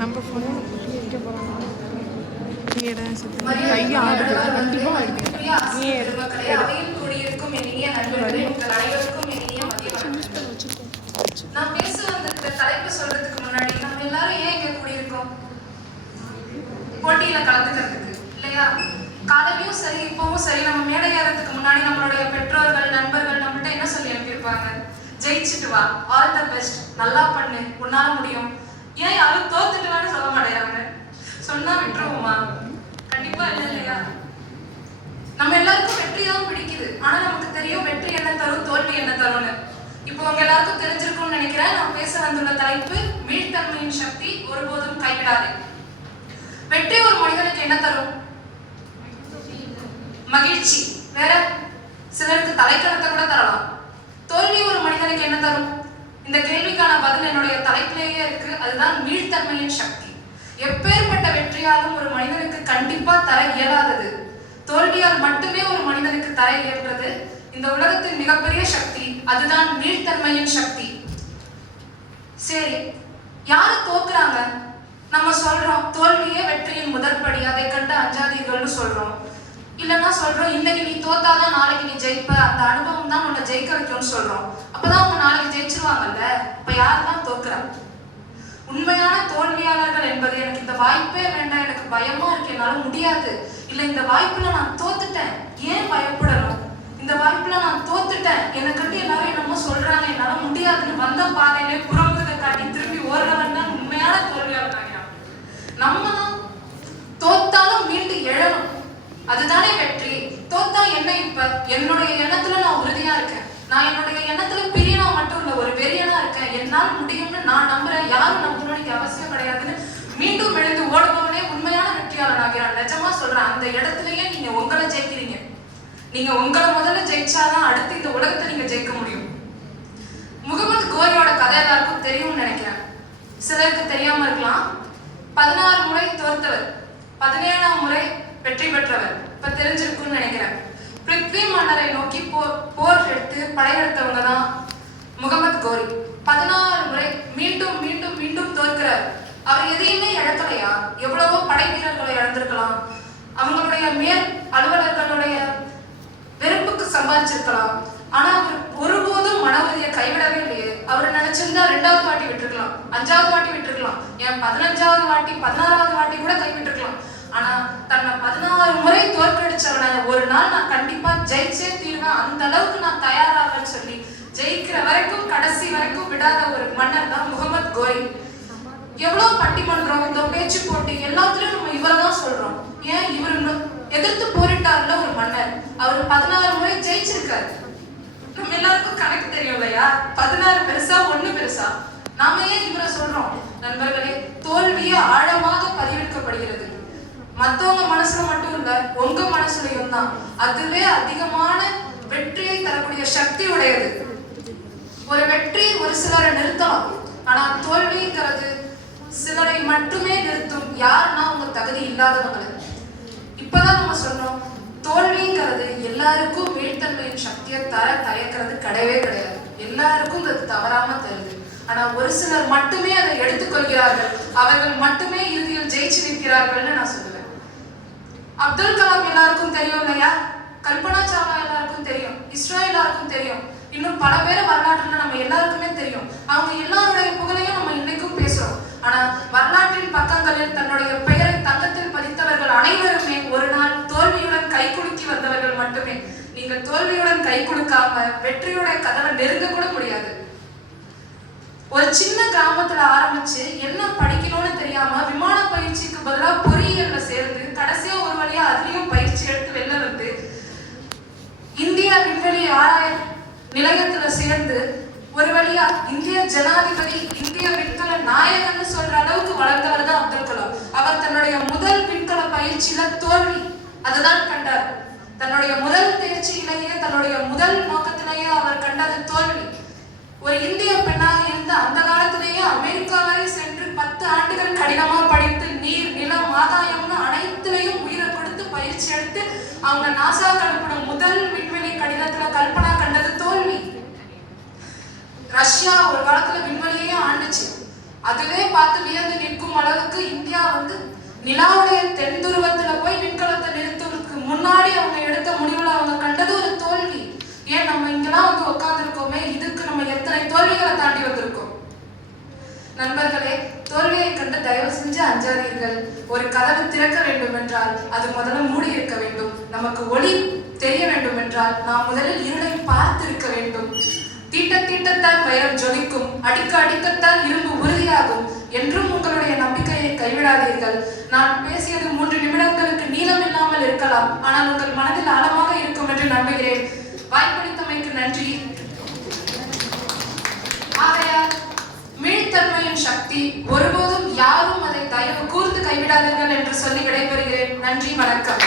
நம்ம ஃபோன் வைக்க போகிறாங்க. கையை ஆடுது, கண்டிப்பாக நான் பேச வந்திருக்கிற தலைப்பு சொல்றதுக்கு முன்னாடி நம்ம எல்லாரும் ஏன் இங்க கூடியிருக்கோம்? போட்டியில கலந்துக்கிறதுக்கு இல்லையா? காலையிலயும் சரி இப்பவும் சரி நம்ம மேடை ஏறதுக்கு முன்னாடி நம்மளுடைய பெற்றோர்கள் நண்பர்கள் நம்மகிட்ட என்ன சொல்லி அனுப்பியிருப்பாங்க? ஜெயிச்சுட்டு வா, ஆல் த பெஸ்ட், நல்லா பண்ணு, உன்னால முடியும். ஏன் யாரும் தோத்துட்டு வான்னு சொல்ல மாட்டேங்கிறாங்க? சொன்னா விட்டுருவோமா? கண்டிப்பா இல்லை இல்லையா? நம்ம எல்லாருக்கும் வெற்றி தான் பிடிக்குது. ஆனா நமக்கு தெரியும் வெற்றி என்ன தரும், தோல்வி என்ன தரும்னு. இப்போ உங்க எல்லாருக்கும் தெரிஞ்சிருக்கும்னு நினைக்கிறேன். நான் பேச வந்துள்ள தலைப்பு மீள்தன்மையின் சக்தி, ஒருபோதும் கைவிடாதே. வெற்றி ஒரு மனிதனுக்கு என்ன தரும்? மகிழ்ச்சி. வேற சிலருக்கு தலைக்கணத்தை கூட தரலாம். தோல்வி ஒரு மனிதனுக்கு என்ன தரும்? இந்த கேள்விக்கான பதில் என்னுடைய தலைப்பிலேயே இருக்கு. அதுதான் மீள்தன்மையின் சக்தி. எப்பேற்பட்ட வெற்றியாலும் ஒரு மனிதனுக்கு கண்டிப்பா தர இயலாதது. தோல்வியால் மட்டுமே ஒரு மனிதனுக்கு தர இயல்றது இந்த உலகத்தின் மிகப்பெரிய சக்தி. அதுதான் மீள்தன்மையின் சக்தி. சரி, யாரு தோக்குறாங்க? நம்ம சொல்றோம் தோல்வியே வெற்றியின் முதற்படி, அதை கண்டு அஞ்சாதீர்கள்னு சொல்றோம். இல்லைன்னா சொல்றோம் இன்னைக்கு நீ தோத்தாதான் நாளைக்கு நீ ஜெயிப்ப, அந்த அனுபவம் தான் உன்னை ஜெயிக்க வைக்கும்னு சொல்றோம். அப்பதான் அவங்க நாளைக்கு ஜெயிச்சிருவாங்கல்ல. இப்ப யாருதான் தோக்குறா? உண்மையான தோல்வியாளர்கள் என்பது எனக்கு இந்த வாய்ப்பே வேண்டாம், எனக்கு பயமா இருக்கு, என்னால முடியாது, இல்ல இந்த வாய்ப்புல நான் தோத்துட்டேன், ஏன் பயப்படணும், இந்த வாய்ப்புல நான் தோத்துட்டேன், எனக்கு எல்லாரும் என்னமோ சொல்றாங்க, என்னால முடியாதுன்னு வந்த பாதையிலே புறமுதுக காட்டி திரும்பி ஓடுறவன் தான் உண்மையான தோல்வியாளர். நம்ம தான் தோத்தாலும் மீண்டு எழணும், அதுதானே வெற்றி. தோத்தா என்ன? இப்ப என்னுடைய எண்ணத்துல நான் உறுதியா இருக்கேன், நான் என்னுடைய எண்ணத்துல பிரியனா மட்டும் இல்ல, ஒரு வெறியனா இருக்கேன், என்னால் முடியும்னு நான் நம்புறேன், யாரும் நம்பணும்னு அவசியம் கிடையாதுன்னு மீண்டும் எழுந்து ஓடுபவனே உண்மையான வெற்றியாளர் ஆகிறான். நிஜமா சொல்றேன், அந்த இடத்துலயே நீங்க உங்களை ஜெயிக்கிறீங்க. நீங்க உங்களை முதல்ல ஜெயிச்சாதான் அடுத்து இந்த உலகத்தை நீங்க ஜெயிக்க முடியும். முகமது கோரியோட கதை எல்லாருக்கும் தெரியும்னு நினைக்கிறேன். சிலருக்கு தெரியாம இருக்கலாம். 16 முறை தோற்றவர், 17ஆம் முறை வெற்றி பெற்றவர். இப்ப தெரிஞ்சிருக்குன்னு நினைக்கிறேன். பிருத்வி மன்னரை நோக்கி போர் எடுத்து படையெடுத்தவங்க தான் முகமது கோரி. 16 முறை மீண்டும் மீண்டும் மீண்டும் தோற்கிறார். அவர் எதையுமே இழக்கலையா? எவ்வளவோ படை வீரர்களை இழந்திருக்கலாம், அவங்களுடைய மேல் அலுவலர்களுடைய வெறுப்புக்கு சம்பாதிச்சிருக்கலாம். ஆனா அவர் ஒருபோதும் மன உறுதியை கைவிடவே இல்லையே. அவர் நினைச்சிருந்தா 2வது வாட்டி விட்டுருக்கலாம், 5வது வாட்டி விட்டுருக்கலாம், ஏன் 15வது வாட்டி 16வது வாட்டி கூட கைவிட்டுருக்கலாம். ஆனா தன்னை 16 முறை தோற்கடிச்சவனை ஒரு நாள் நான் கண்டிப்பா ஜெயிச்சே தீர்வேன், அந்த அளவுக்கு நான் தயாராகன்னு சொல்லி ஜெயிக்கிற வரைக்கும் கடைசி வரைக்கும் விடாத ஒரு மன்னர் தான் முகமது கோரி. எவ்வளவு பட்டிமன்றம், இந்த பேச்சு போட்டி எல்லாத்துலயும் நம்ம இவரை தான் சொல்றோம். ஏன்? இவரு எதிர்த்து போரிட்டார்ல ஒரு மன்னர், அவர் 16 முறை ஜெயிச்சிருக்காரு. நம்ம எல்லாருக்கும் கணக்கு தெரியும் இல்லையா? 16 பெருசா 1 பெருசா? நாம ஏன் இவரை சொல்றோம்? நண்பர்களே, தோல்வியே ஆழமாக பதிவிற்கப்படுகிறது. மத்தவங்க மனசுல மட்டும் இல்ல, உங்க மனசுலயும் தான். அதுவே அதிகமான வெற்றியை தரக்கூடிய சக்தி உடையது. ஒரு வெற்றி ஒரு சிலரை நிறுத்தலாம், ஆனா தோல்விங்கிறது சிலரை மட்டுமே நிறுத்தும். யாருன்னா உங்க தகுதி இல்லாதவங்களை. இப்பதான் நம்ம சொன்னோம், தோல்விங்கிறது எல்லாருக்கும் மீள்தன்மையின் சக்தியை தயக்கிறது கிடையவே கிடையாது. எல்லாருக்கும் அது தவறாம தருது. ஆனா ஒரு சிலர் மட்டுமே அதை எடுத்துக்கொள்கிறார்கள், அவர்கள் மட்டுமே இறுதியில் ஜெயிச்சு நிற்கிறார்கள்னு நான் சொல்லுவேன். அப்துல் கலாம் எல்லாருக்கும் தெரியும் இல்லையா? கல்பனா சாவ்லா எல்லாருக்கும் தெரியும், இஸ்ரோ எல்லாருக்கும் தெரியும், இன்னும் பல பேர் வரலாற்றுல நம்ம எல்லாருக்குமே தெரியும். அவங்க எல்லாருடைய புகழையும் நம்ம இன்னைக்கும் பேசுறோம். ஆனா வரலாற்றின் பக்கங்களில் தன்னுடைய பெயரை தங்கத்தில் பதித்தவர்கள் அனைவருமே ஒரு நாள் தோல்வியுடன் கை குலுக்கி வந்தவர்கள் மட்டுமே. நீங்க தோல்வியுடன் கை குலுக்காம வெற்றியோட கதவை நெருங்க கூட முடியாது. ஒரு சின்ன கிராமத்துல ஆரம்பிச்சு என்ன படிக்கணும்னு தெரியாம விமான பயிற்சிக்கு பதிலா பொறியியல்ல சேர்ந்து கடைசியா ஒரு வழியா அதுலயும் பயிற்சி எடுத்து வெளில வந்து இந்தியா விண்வெளி ஆராய நிலையத்துல சேர்ந்து ஒரு வழியா இந்திய ஜனாதிபதி, இந்திய விண்கல நாயகன்னு சொல்ற அளவுக்கு வளர்ந்தவர் தான் அப்துல் கலாம். அவர் தன்னுடைய முதல் விண்கல பயிற்சியில தோல்வி அதுதான் கண்டார். தன்னுடைய முதல் தேர்ச்சியிலேயே, தன்னுடைய முதல் நோக்கத்திலேயே அவர் கண்டது தோல்வி. ஒரு இந்திய பெண்ணாக இருந்த அந்த காலத்திலேயே அமெரிக்கா வரை சென்று 10 ஆண்டுகள் கடினமா படித்து நீர், நிலம், ஆதாயம்னு அனைத்திலையும் உயிரை கொடுத்து பயிற்சி எடுத்து அவங்க நாசா கலப்பட முதல் விண்வெளி கடிதத்துல கல்பனா கண்டது தோல்வி. ரஷ்யா ஒரு காலத்துல விண்வெளியே ஆண்டுச்சு. அதுவே பார்த்து வியந்து நிற்கும் அளவு அளவுக்கு இந்தியா நிலாவுடைய தென் துருவத்துல போய் விண்கலத்தை நிறுத்துவதற்கு முன்னாடி அவங்க எடுத்த முடிவுல அவங்க கண்டது ஒரு தோல்வி. ஏன் நம்ம இங்கெல்லாம் உட்கார்ந்துருக்கோமே, இதுக்கு நம்ம எத்தனை தோல்விகளை தாண்டி வந்திருக்கோம். நண்பர்களே, தோல்வியை கண்டு தயவு செஞ்சு அஞ்சாதீர்கள். ஒரு கதவு திறக்க வேண்டும் என்றால் அது முதல்ல மூடி இருக்க வேண்டும். நமக்கு ஒளி தெரிய வேண்டும் என்றால் நாம் முதலில் இருளை பார்த்திருக்க வேண்டும். தீட்ட தீட்டத்தான் வைரம் ஜொலிக்கும், அடிக்க அடிக்கத்தான் இரும்பு உறுதியாகும். என்றும் உங்களுடைய நம்பிக்கையை கைவிடாதீர்கள். நான் பேசியது 3 நிமிடங்களுக்கு நீளம் இல்லாமல் இருக்கலாம், ஆனால் உங்கள் மனதில் ஆழமாக இருக்கும் என்று நம்புகிறேன். வாய்ப்பளித்தமைக்கு நன்றி. ஆகையால் மீள்தன்மையின் சக்தி, ஒருபோதும் யாரும் அதை தயவு கூர்ந்து கைவிடாதீர்கள் என்று சொல்லி விடைபெறுகிறேன். நன்றி, வணக்கம்.